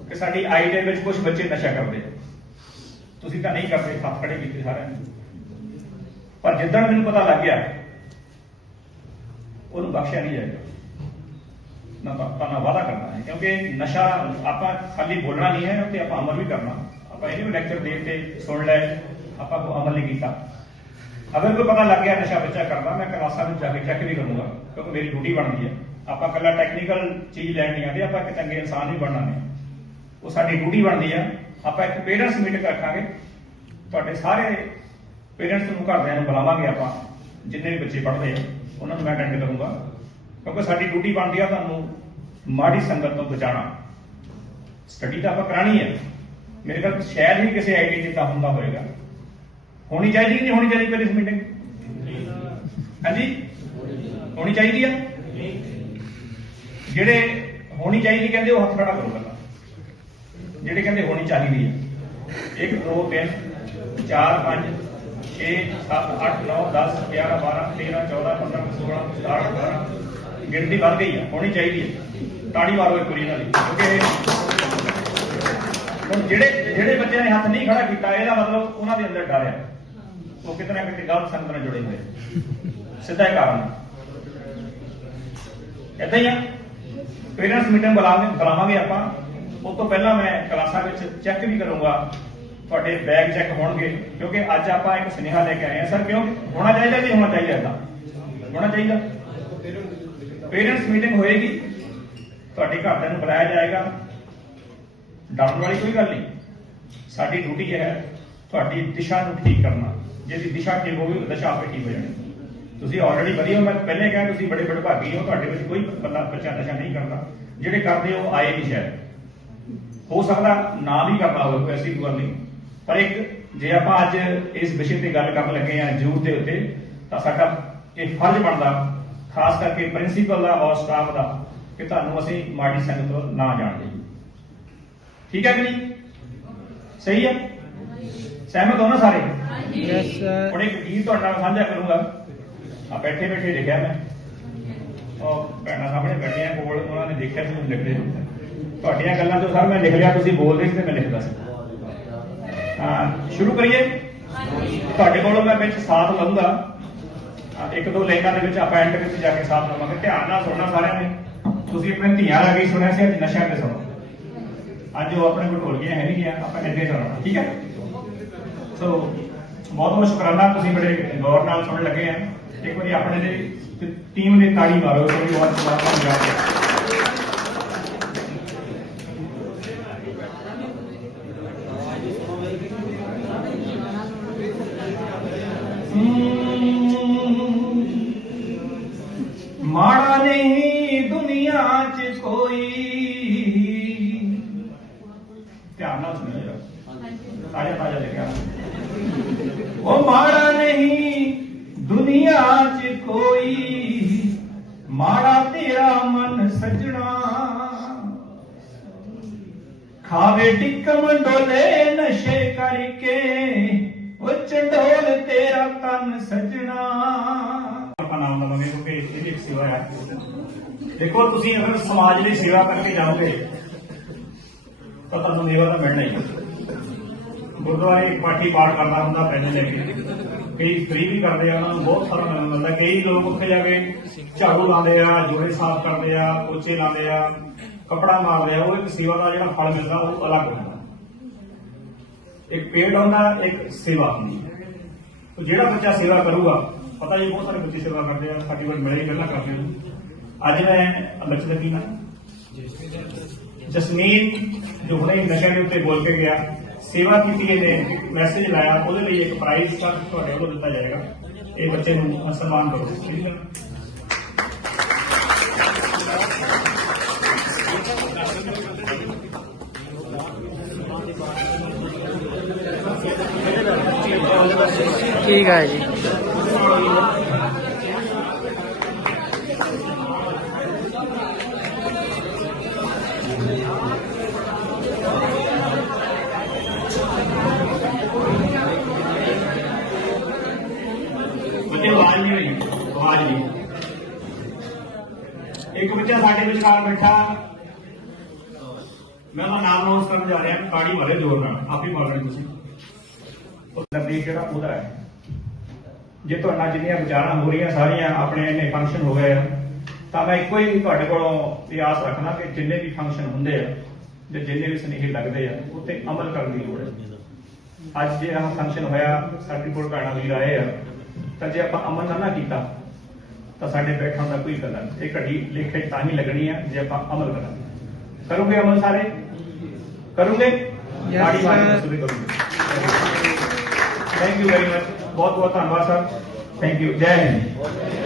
[SPEAKER 3] ਕਿ ਸਾਡੀ ਆਈਡੀ ਵਿੱਚ ਕੁਝ ਬੱਚੇ ਨਸ਼ਾ ਕਰਦੇ ਆ ਤੁਸੀਂ ਤਾਂ ਨਹੀਂ ਕਰਦੇ ਹੱਥ ਖੜੇ ਕੀਤੇ ਸਾਰਿਆਂ ਪਰ ਜਿੱਦਾਂ ਮੈਨੂੰ ਪਤਾ ਲੱਗ ਗਿਆ ਉਹਨੂੰ ਬਖਸ਼ਿਆ ਨਹੀਂ ਜਾਏਗਾ ਨਾ ਪੱਕਾ ਨਾ ਵਾਦਾ ਕਰਨਾ ਹੈ ਕਿਉਂਕਿ ਨਸ਼ਾ ਆਪਾਂ ਖਾਲੀ ਬੋਲਣਾ ਨਹੀਂ ਹੈ ਤੇ ਆਪਾਂ ਅਮਲ ਵੀ ਕਰਨਾ ਆਪਾਂ ਇਹ ਵੀ ਲੈਕਚਰ ਦੇ ਤੇ ਸੁਣ ਲੈ ਆਪਾਂ ਕੋ ਅਮਲ ਨਹੀਂ ਕੀਤਾ ਅਗਰ ਕੋਈ ਪਤਾ ਲੱਗ ਗਿਆ ਨਸ਼ਾ ਬੱਚਾ ਕਰਦਾ ਮੈਂ ਕਲਾਸਾਂ ਵਿੱਚ ਜਾ ਕੇ ਚੈੱਕ ਵੀ ਕਰੂੰਗਾ ਕਿਉਂਕਿ ਮੇਰੀ ਡਿਊਟੀ ਬਣਦੀ ਹੈ ਆਪਾਂ ਕੱਲਾ ਟੈਕਨੀਕਲ ਚੀਜ਼ ਲੈਣ ਨਹੀਂ ਆਦੇ ਆਪਾਂ ਇੱਕ ਚੰਗੇ ਇਨਸਾਨ ਵੀ ਬਣਨਾ ਨੇ ਉਹ ਸਾਡੀ ਡਿਊਟੀ ਬਣਦੀ ਆ ਆਪਾਂ ਇੱਕ ਪੇਰੈਂਟਸ ਮੀਟਿੰਗ ਰੱਖਾਂਗੇ ਤੁਹਾਡੇ ਸਾਰੇ ਪੇਰੈਂਟਸ ਨੂੰ ਘਰਦਿਆਂ ਨੂੰ ਬੁਲਾਵਾਂਗੇ ਆਪਾਂ ਜਿੰਨੇ ਵੀ ਬੱਚੇ ਪੜ੍ਹਦੇ ਆ ਉਹਨਾਂ ਨੂੰ ਮੈਂ ਅਟੈਂਡ ਕਰੂੰਗਾ ਕਿਉਂਕਿ ਸਾਡੀ ਡਿਊਟੀ ਬਣਦੀ ਆ ਤੁਹਾਨੂੰ ਮਾੜੀ ਸੰਗਤ ਤੋਂ ਬਚਾਣਾ ਸਟੱਡੀ ਤਾਂ ਆਪਾਂ ਕਰਾਣੀ ਹੈ ਮੇਰੇ ਕੋਲ ਸ਼ਾਇਦ ਹੀ ਕਿਸੇ ਆਈਡੀ ਜਿੱਤਾ ਹੁੰਦਾ ਹੋਵੇਗਾ ਹੋਣੀ ਚਾਹੀਦੀ ਨਹੀਂ ਹੋਣੀ ਚਾਹੀਦੀ ਇਸ ਮੀਟਿੰਗ ਹਾਂਜੀ ਹੋਣੀ ਚਾਹੀਦੀ ਆ ਜਿਹੜੇ ਹੋਣੀ ਚਾਹੀਦੀ ਕਹਿੰਦੇ ਉਹ ਹੱਥ ਖੜਾ ਕਰੋ ਪਹਿਲਾਂ ਜਿਹੜੇ ਕਹਿੰਦੇ ਹੋਣੀ ਚਾਹੀਦੀ ਆ 1 2 3 4 5 6 7 8 9 10 11 12 13 14 15 16 17 ਗਿਣਤੀ ਵੱਧ ਗਈ ਆ ਹੋਣੀ ਚਾਹੀਦੀ ਹੈ ਤਾੜੀ ਮਾਰੋ ਇੱਕ ਵਾਰੀ ਇਹਨਾਂ ਦੀ ਕਿਉਂਕਿ ਹੁਣ ਜਿਹੜੇ ਜਿਹੜੇ ਬੱਚਿਆਂ ਨੇ ਹੱਥ ਨਹੀਂ ਖੜਾ ਕੀਤਾ ਇਹਦਾ ਮਤਲਬ ਉਹਨਾਂ ਦੇ ਅੰਦਰ ਡਰ ਹੈ ਉਹ ਕਿਤਨਾ ਕਿਤੇ ਗਲਤ ਸੰਗਤ ਨਾਲ ਜੁੜੇ ਹੋਏ ਸਿੱਧਾ ਹੀ ਕਾਰਨ ਇੱਥੇ ਆ ਪੇਰੈਂਟਸ ਮੀਟਿੰਗ ਬੁਲਾਵਾਂਗੇ ਬੁਲਾਵਾਂਗੇ ਆਪਾਂ ਉਸ ਤੋਂ ਪਹਿਲਾਂ ਮੈਂ ਕਲਾਸਾਂ ਵਿੱਚ ਚੈੱਕ ਵੀ ਕਰੂੰਗਾ ਤੁਹਾਡੇ ਬੈਗ ਚੈੱਕ ਹੋਣਗੇ ਕਿਉਂਕਿ ਅੱਜ ਆਪਾਂ ਇੱਕ ਸੁਨੇਹਾ ਲੈ ਕੇ ਆਏ ਆ ਸਰ ਕਿਉਂ ਹੋਣਾ ਚਾਹੀਦਾ ਜੀ ਹੋਣਾ ਚਾਹੀਦਾ ਇਹਦਾ ਹੋਣਾ ਚਾਹੀਦਾ ਪੇਰੈਂਟਸ ਮੀਟਿੰਗ ਹੋਏਗੀ ਤੁਹਾਡੇ ਘਰ ਦੇ ਨੂੰ ਬੁਲਾਇਆ ਜਾਏਗਾ ਡਰਨ ਵਾਲੀ ਕੋਈ ਗੱਲ ਨਹੀਂ ਸਾਡੀ ਡਿਊਟੀ ਹੈ ਤੁਹਾਡੀ ਦਿਸ਼ਾ ਨੂੰ ਠੀਕ ਕਰਨਾ ਜੇ ਦੀ ਦਿਸ਼ਾ ਠੀਕ ਹੋਵੇ ਦਿਸ਼ਾ ਆਪੇ ਠੀਕ ਹੋ ਜਾਣੀ ਤੁਸੀਂ ਆਲਰੇਡੀ ਵਧੀਆ ਮੈਂ ਪਹਿਲੇ ਕਿਹਾ ਤੁਸੀਂ ਬੜੇ ਬੜੇ ਭਾਗੀ ਹੋ ਤੁਹਾਡੇ ਵਿੱਚ ਕੋਈ ਬੰਦਾ ਬੱਚਾ ਨਸ਼ਾ ਨਹੀਂ ਕਰਦਾ ਜਿਹੜੇ ਕਰਦੇ ਹੋ ਆਏ ਵੀ ਸ਼ਾਇਦ ਹੋ ਸਕਦਾ ਨਾ ਵੀ ਕਰਦਾ ਹੋਵੇ ਕੋਈ ਐਸੀ ਗੱਲ ਨਹੀਂ ਪਰ ਇੱਕ ਜੇ ਆਪਾਂ ਅੱਜ ਇਸ ਵਿਸ਼ੇ ਤੇ ਗੱਲ ਕਰਨ ਲੱਗੇ ਆ ਜੂ ਦੇ ਉੱਤੇ ਤਾਂ ਸਾਡਾ ਇਹ ਫਰਜ਼ ਬਣਦਾ ਖਾਸ ਕਰਕੇ ਪ੍ਰਿੰਸੀਪਲ ਦਾ ਔਰ ਸਟਾਫ ਦਾ ਕਿ ਤੁਹਾਨੂੰ ਅਸੀਂ ਮਾੜੀ ਸੰਗਤ ਤੋਂ ਨਾ ਜਾਣ ਦੇਈਏ ਠੀਕ ਹੈ ਕਿ ਨਹੀਂ ਸਹੀ ਹੈ ਸਹਿਮਤ ਹੋ ਨਾ ਸਾਰੇ ਯੈਸ ਸਰ ਹੁਣ ਇੱਕ ਗੀਤ ਤੁਹਾਡਾ ਸਾਂਝਾ ਕਰੂੰਗਾ ਆ ਬੈਠੇ ਬੈਠੇ ਲਿਖਿਆ ਮੈਂ ਉਹ ਭੈਣਾਂ ਸਾਹਮਣੇ ਬੈਠਿਆ ਕੋਲ ਉਹਨਾਂ ਨੇ ਦੇਖਿਆ ਤੁਹਾਨੂੰ ਲਿਖਦੇ ਤੁਹਾਡੀਆਂ ਗੱਲਾਂ ਤੋਂ ਸਰ ਮੈਂ ਲਿਖ ਲਿਆ ਤੁਸੀਂ ਬੋਲਦੇ ਸੀ ਤੇ ਮੈਂ ਲਿਖਦਾ ਸੀ ਸ਼ੁਰੂ ਕਰੀਏ ਤੁਹਾਡੇ ਕੋਲੋਂ ਮੈਂ ਵਿੱਚ ਸਾਥ ਲੰਦਾ ਇੱਕ ਦੋ ਲਾਈਨਾਂ ਦੇ ਵਿੱਚ ਆਪਾਂ ਐਂਡ ਵਿੱਚ ਜਾ ਕੇ ਸਾਥ ਲਵਾਂਗੇ ਧਿਆਨ ਨਾਲ ਸੁਣਨਾ ਸਾਰਿਆਂ ਨੇ ਤੁਸੀਂ ਆਪਣੇ ਧੀਆਂ ਰਾਗੀ ਸੁਣਿਆ ਸੀ ਅੱਜ ਨਸ਼ਾ ਤੇ ਸੁਣੋ ਅੱਜ ਉਹ ਆਪਣੇ ਕੋਲ ਢੋਲ ਗਿਆ ਹੈ ਨਹੀਂ ਗਿਆ ਆਪਾਂ ਅੱਗੇ ਚੱਲਣਾ ਠੀਕ ਹੈ ਸੋ ਬਹੁਤ ਬਹੁਤ ਸ਼ੁਕਰਾਨਾ ਤੁਸੀਂ ਬੜੇ ਗੌਰ ਨਾਲ ਸੁਣਨ ਲੱਗੇ ਆ ਇੱਕ ਵਾਰੀ ਆਪਣੇ ਦੇ ਟੀਮ ਨੇ ਤਾੜੀ ਮਾਰੋ ਬਹੁਤ ਬਹੁਤ ਸਮਾਂ
[SPEAKER 2] ਖਾਵੇ ਟਿੱਕ
[SPEAKER 3] ਮੰਡੋਲੇ ਨਸ਼ੇ ਕਰਕੇ ਉਹ ਚੰਡੋਲ ਤੇਰਾ ਤਨ ਸਜਣਾ ਆਪਣਾ ਨਾਮ ਲਵਾਂਗੇ ਕਿਉਂਕਿ ਇਹ ਵੀ ਇੱਕ ਸੇਵਾ ਹੈ ਦੇਖੋ ਤੁਸੀਂ ਅਗਰ ਸਮਾਜ ਦੀ ਸੇਵਾ ਕਰਕੇ ਜਾਓਗੇ ਤਾਂ ਤੁਹਾਨੂੰ ਸੇਵਾ ਦਾ ਮਿਲਣਾ ਹੀ ਗੁਰਦੁਆਰੇ ਇੱਕ ਪਾਠੀ ਬਾੜ ਕਰਨਾ ਹੁੰਦਾ ਪੈਸੇ ਲੈ ਕੇ ਕਈ ਫ੍ਰੀ ਵੀ ਕਰਦੇ ਆ ਉਹਨਾਂ ਨੂੰ ਬਹੁਤ ਸਾਰਾ ਮਿਲਦਾ ਕਈ ਲੋਕ ਉੱਥੇ ਜਾ ਕੇ ਝਾੜੂ ਲਾਉਂਦੇ ਆ ਜੋੜੇ ਸਾਫ਼ ਕਰਦੇ ਆ ਪੋਚੇ ਲਾਉਂਦੇ ਆ ਕਪੜਾ ਮਾਰ ਰਿਹਾ ਉਹ ਇੱਕ ਸੇਵਾ ਦਾ ਜਿਹੜਾ ਫਲ ਮਿਲਦਾ ਉਹ ਅਲੱਗ ਹੁੰਦਾ ਇੱਕ ਪੇੜ ਹੁੰਦਾ ਇੱਕ ਸੇਵਾ ਹੁੰਦੀ ਤੇ ਜਿਹੜਾ ਬੱਚਾ ਸੇਵਾ ਕਰੂਗਾ ਪਤਾ ਹੀ ਬਹੁਤ ਸਾਰੇ ਬੱਚੇ ਸੇਵਾ ਕਰਦੇ ਆ ਸਾਡੀ ਵੱਡ ਮਿਲੇ ਗੱਲਾਂ ਕਰਦੇ ਆ ਅੱਜ ਮੈਂ ਬੱਚੇ ਲੱਗੀ ਨਾ
[SPEAKER 2] ਜਸਮੀਨ ਜੋ ਹੁਣੇ ਨਸ਼ੇ ਦੇ
[SPEAKER 3] ਉੱਤੇ ਬੋਲ ਕੇ ਗਿਆ ਸੇਵਾ ਕੀਤੀ ਇਹਨੇ ਮੈਸੇਜ ਲਾਇਆ ਉਹਦੇ ਲਈ ਇੱਕ ਪ੍ਰਾਈਜ਼ ਤੁਹਾਡੇ ਵੱਲੋਂ ਦਿੱਤਾ ਜਾਏਗਾ ਇਹ ਬੱਚੇ ਨੂੰ ਸਨਮਾਨ ਕਰੋ ਠੀਕ ਹੈ
[SPEAKER 1] ਠੀਕ ਹੈ ਜੀ ਬੱਚੇ
[SPEAKER 3] ਆਵਾਜ਼ ਨਹੀਂ ਇੱਕ ਬੱਚਾ ਸਾਡੇ ਵਿਚਕਾਰ ਬੈਠਾ ਮੈਂ ਉਹਦਾ ਨਾਮ ਅਨਾਉਂਸ ਕਰਨ ਜਾ ਰਿਹਾ ਤਾੜੀ ਮਾਰੇ ਜ਼ੋਰ ਨਾਲ ਆਪ ਬੋਲ ਰਹੇ ਤੁਸੀਂ ਉਹ ਨਬੀ ਜਿਹੜਾ ਉਹਦਾ ਹੈ ਜੇ ਤੁਹਾਡਾ ਜਿੰਨੀਆਂ ਵਿਚਾਰਾਂ ਹੋ ਰਹੀਆਂ ਸਾਰੀਆਂ ਆਪਣੇ ਇਹਨੇ ਫੰਕਸ਼ਨ ਹੋ ਗਏ ਤਾਂ ਮੈਂ ਇੱਕੋ ਹੀ ਤੁਹਾਡੇ ਕੋਲੋਂ ਇਹ ਆਸ ਰੱਖਣਾ ਕਿ ਜਿੰਨੇ ਵੀ ਫੰਕਸ਼ਨ ਹੁੰਦੇ ਆ ਜੇ ਜਿੰਨੇ ਵੀ ਸਨੇਹ ਲੱਗਦੇ ਆ ਉਹ ਤੇ ਅਮਲ ਕਰਨ ਦੀ ਲੋੜ ਹੈ ਅੱਜ ਜੇ ਆਹ ਫੰਕਸ਼ਨ ਹੋਇਆ ਸਾਡੇ ਕੋਲ ਕਾਣਾ ਵੀਰ ਆਏ ਆ ਤਾਂ ਜੇ ਆਪਾਂ ਅਮਲ ਨਾ ਕੀਤਾ ਤਾਂ ਸਾਡੇ ਬੈਠਣ ਦਾ ਕੋਈ ਗੱਲ ਨਹੀਂ ਇਹ ਘੜੀ ਲਿਖੇ ਤਾਂ ਹੀ ਲੱਗਣੀ ਆ ਜੇ ਆਪਾਂ ਅਮਲ ਕਰਾਂਗੇ ਕਰੋਗੇ ਅਮਲ ਸਾਰੇ ਕਰੋਗੇ
[SPEAKER 1] ਯਾਰੀ ਵਾਰੀ ਸੁਬੇ
[SPEAKER 3] ਕਰੋਗੇ थैंक यू वेरी मच बहुत बहुत धन्यवाद
[SPEAKER 1] साहब थैंक यू जय हिंद